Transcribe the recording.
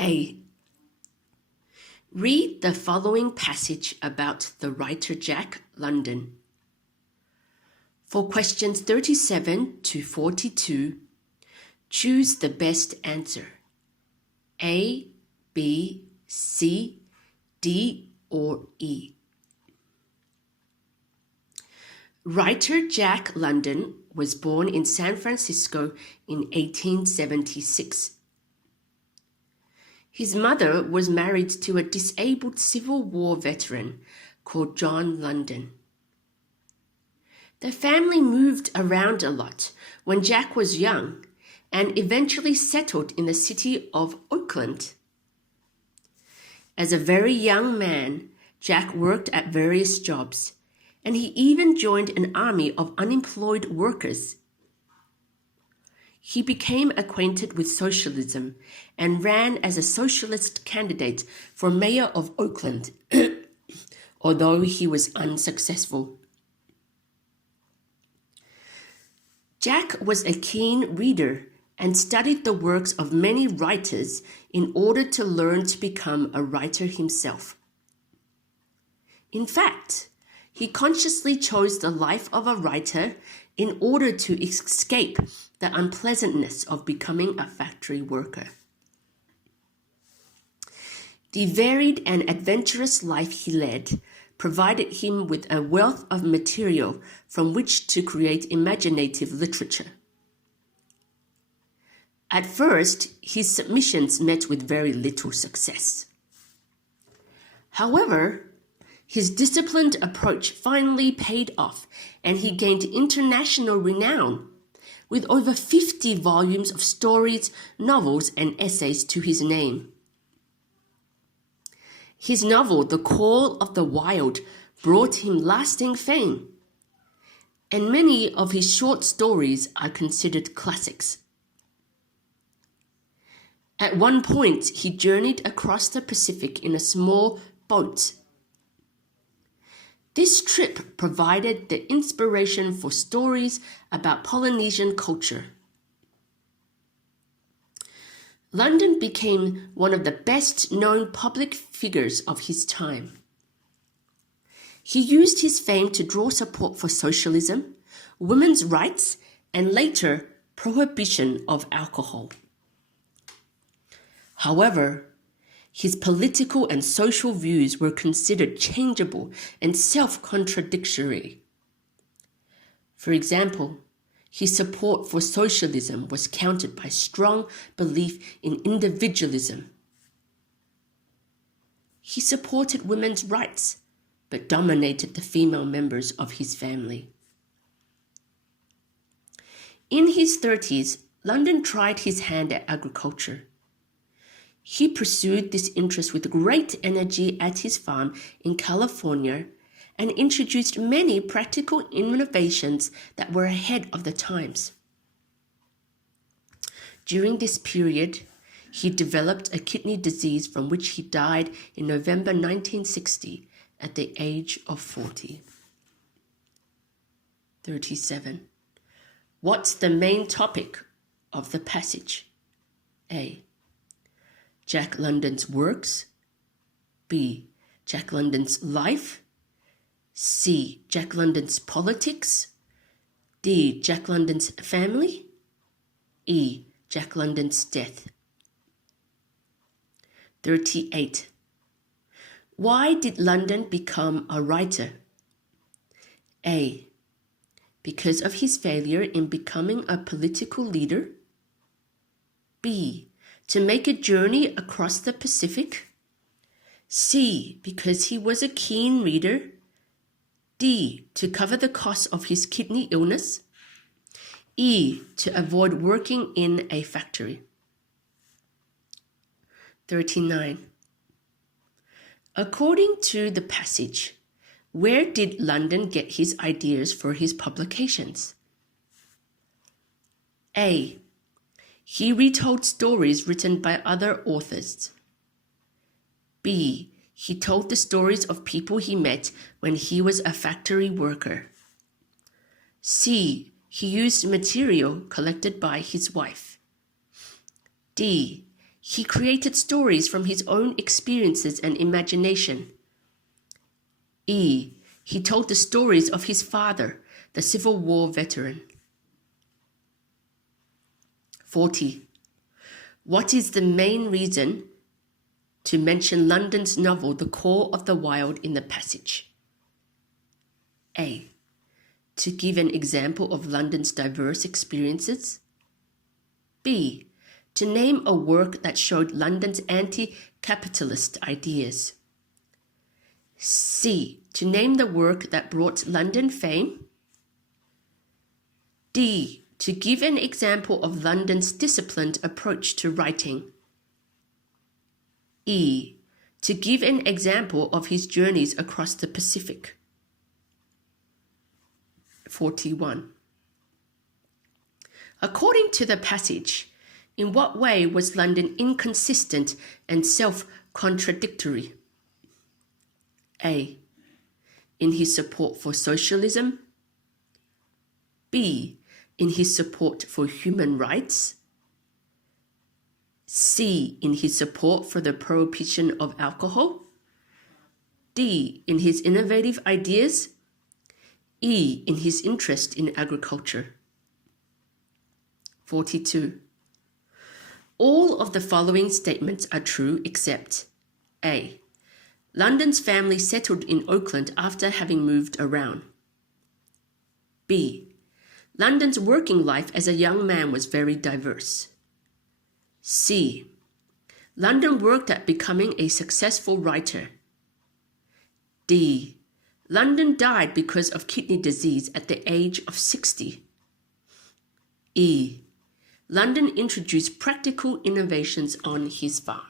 A. Read the following passage about the writer Jack London. For questions 37 to 42, choose the best answer. A, B, C, D, or E. Writer Jack London was born in San Francisco in 1876. His mother was married to a disabled Civil War veteran called John London. The family moved around a lot when Jack was young and eventually settled in the city of Oakland. As a very young man, Jack worked at various jobs, and he even joined an army of unemployed workers. He became acquainted with socialism and ran as a socialist candidate for mayor of Oakland, although he was unsuccessful. Jack was a keen reader and studied the works of many writers in order to learn to become a writer himself. In fact, he consciously chose the life of a writer in order to escape the unpleasantness of becoming a factory worker. The varied and adventurous life he led provided him with a wealth of material from which to create imaginative literature. At first, his submissions met with very little success. However, his disciplined approach finally paid off, and he gained international renown, with over 50 volumes of stories, novels, and essays to his name. His novel, The Call of the Wild, brought him lasting fame, and many of his short stories are considered classics. At one point, he journeyed across the Pacific in a small boat. This trip provided the inspiration for stories about Polynesian culture. London became one of the best-known public figures of his time. He used his fame to draw support for socialism, women's rights, and later, prohibition of alcohol. However, his political and social views were considered changeable and self-contradictory. For example, his support for socialism was countered by strong belief in individualism. He supported women's rights, but dominated the female members of his family. In his 30s, London tried his hand at agriculture. He pursued this interest with great energy at his farm in California and introduced many practical innovations that were ahead of the times. During this period, he developed a kidney disease from which he died in November 1960 at the age of 40. 37. What's the main topic of the passage? A. Jack London's works. B. Jack London's life. C. Jack London's politics. D. Jack London's family. E. Jack London's death. 38. Why did London become a writer? A. Because of his failure in becoming a political leader. B. To make a journey across the Pacific. C. Because he was a keen reader. D. To cover the cost of his kidney illness. E. To avoid working in a factory. 39. According to the passage, where did London get his ideas for his publications? A. He retold stories written by other authors. B. He told the stories of people he met when he was a factory worker. C. He used material collected by his wife. D. He created stories from his own experiences and imagination. E. He told the stories of his father, the Civil War veteran. 40. What is the main reason to mention London's novel The Call of the Wild in the passage? A. To give an example of London's diverse experiences. B. To name a work that showed London's anti-capitalist ideas. C. To name the work that brought London fame. D. To give an example of London's disciplined approach to writing. E. To give an example of his journeys across the Pacific. 41. According to the passage, in what way was London inconsistent and self-contradictory? A. In his support for socialism. B. In his support for human rights. C. In his support for the prohibition of alcohol. D. In his innovative ideas. E. In his interest in agriculture. 42. All of the following statements are true except A. London's family settled in Oakland after having moved around. B. London's working life as a young man was very diverse. C. London worked at becoming a successful writer. D. London died because of kidney disease at the age of 60. E. London introduced practical innovations on his farm.